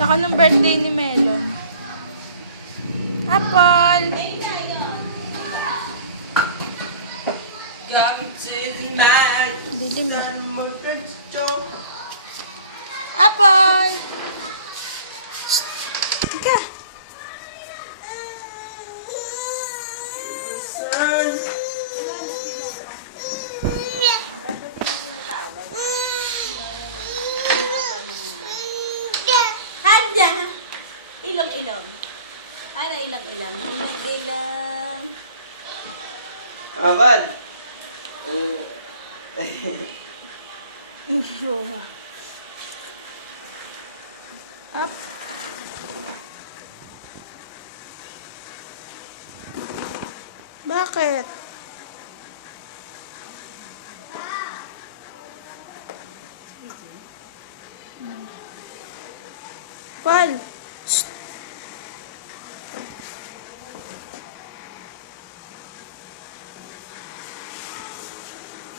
Saka nung birthday ni Melon. Apple! Gamit sa ilimag. Dilim. Sana magkatso. Apple! Ika! Saan? Handa! Ilong-ilong. Ano ilong-ilong? Ilong-ilong. Amal. Up. Bakit? Paul. Shh.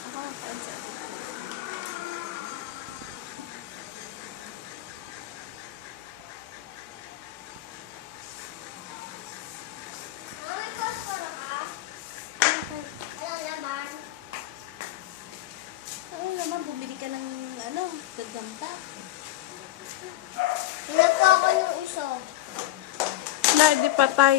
Ako ang Oo naman, bumili ka ng gagamta. Wala po ako ng isa. Wala, di patay.